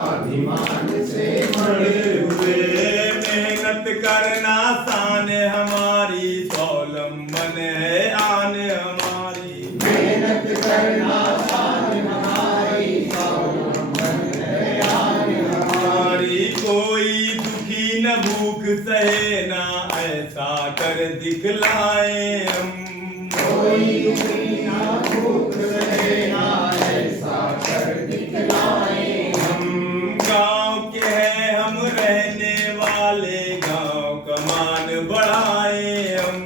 अभिमान से मरे हुए मेहनत करना शान हमारी, स्वावलंबन है आन हमारी। मेहनत करना शान हमारी, स्वावलंबन है आन हमारी। कोई दुखी न भूख सहे ना, ऐसा कर दिखलाए हम। कोई दुखी न भूख सहे ना, ऐसा कर दिखलाए हम। गाँव के हैं हम रहने वाले, गाँव का मान बढ़ाए हम।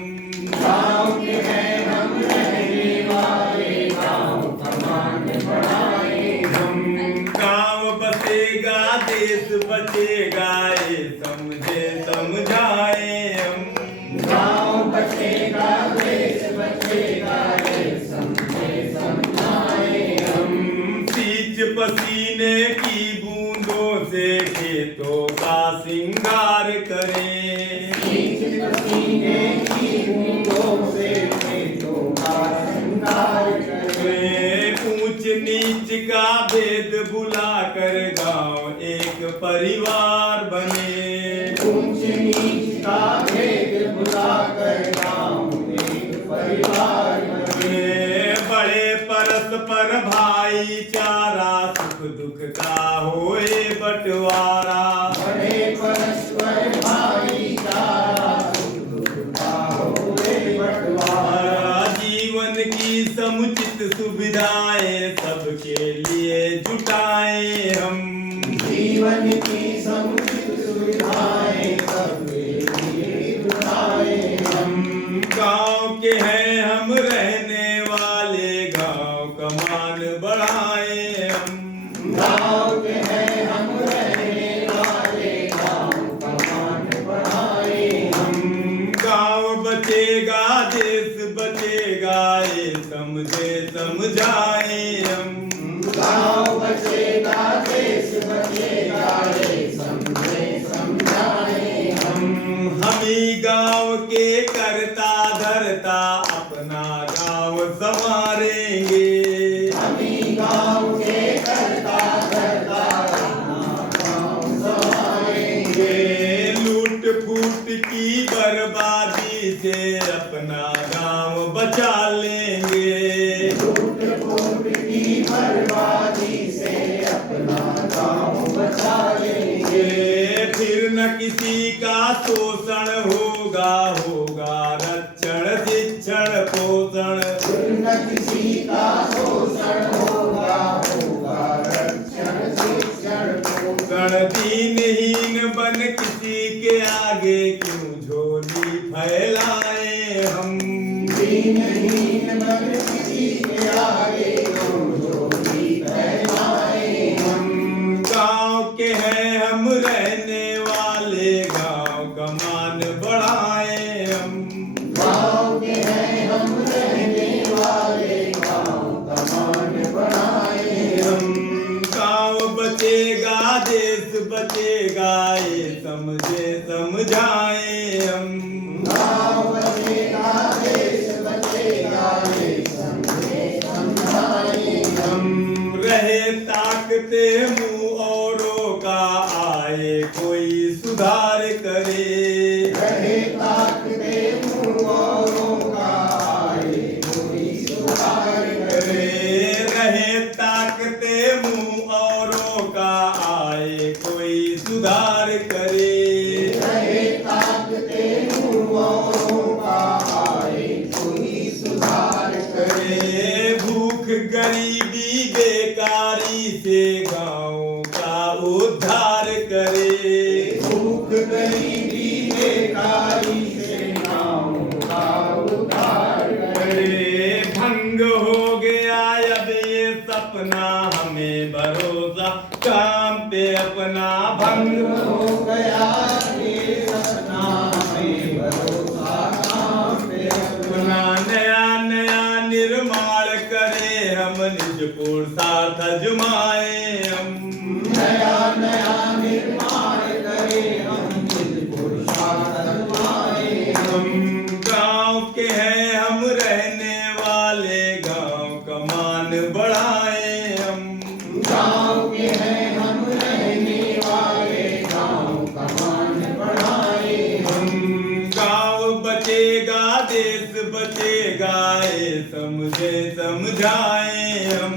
गाँव के हैं हम रहने वाले, गाँव का मान बढ़ाए हम। गाँव बसेगा देश बचेगा, ये समझे समझाए हम। गाँव बचेगा देश बचेगा, ये समझे समझाए हम। सींच पसीने की बूंदों से खेतों का श्रृंगार करें। सींच पसीने की बूंदों से खेतों का श्रृंगार करें। ऊंच नीच का भेद भुलाकर गांव एक परिवार बने। ऊंच नीच का भेद भुलाकर गाँव एक परिवार बने। बड़े परस्पर भाईचारा, सुख दुख का होए बंटवारा। बड़े परस्पर भाईचारा, सुख दुख का होए बंटवारा। जीवन की समुचित सुविधाएं सबके लिए जुटाएं हम। जीवन की समुचित सुविधाएं सबके लिए जुटाए हम। गांव के हैं हम रहने वाले, गांव का मान बढ़ाए हम। गाँव के हैं हम रहने वाले, गाँव का मान बढ़ाए हम। गांव बचेगा देश बचेगा, ये समझे समझाए हम। गाँव बचेगा देश बचेगा, ये समझे समझाए हम। ही गांव के करता धरता, अपना गांव संवारेंगे। हमी गाँव के करता धरता, अपना गाँव संवारेंगे। लूट फूट की बर्बादी से अपना गांव बचा लेंगे। लूट फूट की बर्बादी से अपना गाँव बचा लेंगे। फिर न किसी का शोषण होगा, होगा रक्षण शिक्षण पोषण। फिर न किसी का शोषण होगा, होगा रक्षण शिक्षण पोषण। दीनहीन बन किसी के आगे क्यों झोली फैलाए हम। दीनहीन बन किसी के आगे क्यों झोली फैलाए हम। गांव के हैं हम रहने वाले, गांव का मान बढ़ाए हम। गाँव के हैं हम रहने वाले, गाँव का मान बढ़ाए हम। गांव बचेगा देश बचेगा, ये समझे समझाए हम। गाँव बचेगा देश बचेगा, ये समझे समझाए हम। रहे ताकते मुंह औरों का, आए कोई सुधार करे। रहे ताकते मुँह औरों का, आए कोई सुधार करे। रहे ताकते मुंह औरों का, आए कोई सुधार करे। रहे ताकते मुँह औरों का, आए कोई सुधार करे। भूख गरीबी बेकारी से गाँव का उद्धार करे। भूख गरीबी बेकारी से गाँव का उद्धार करे। भंग हो गया अब ये सपना, हमें भरोसा काम पे अपना। भंग हो गया ये सपना, हमें भरोसा काम पे अपना। नया नया निर्माण करे हम, निज पुरुषार्थ अजमाए हम। नया नया निर्माण करे हम, निज पुरुषार्थ अजमाए हम। गांव के हैं हम रहने वाले, गांव का मान बढ़ाए हम। गाँव के हैं हम रहने गांव बचेगा देश बचेगा ये समझे समझाए हम।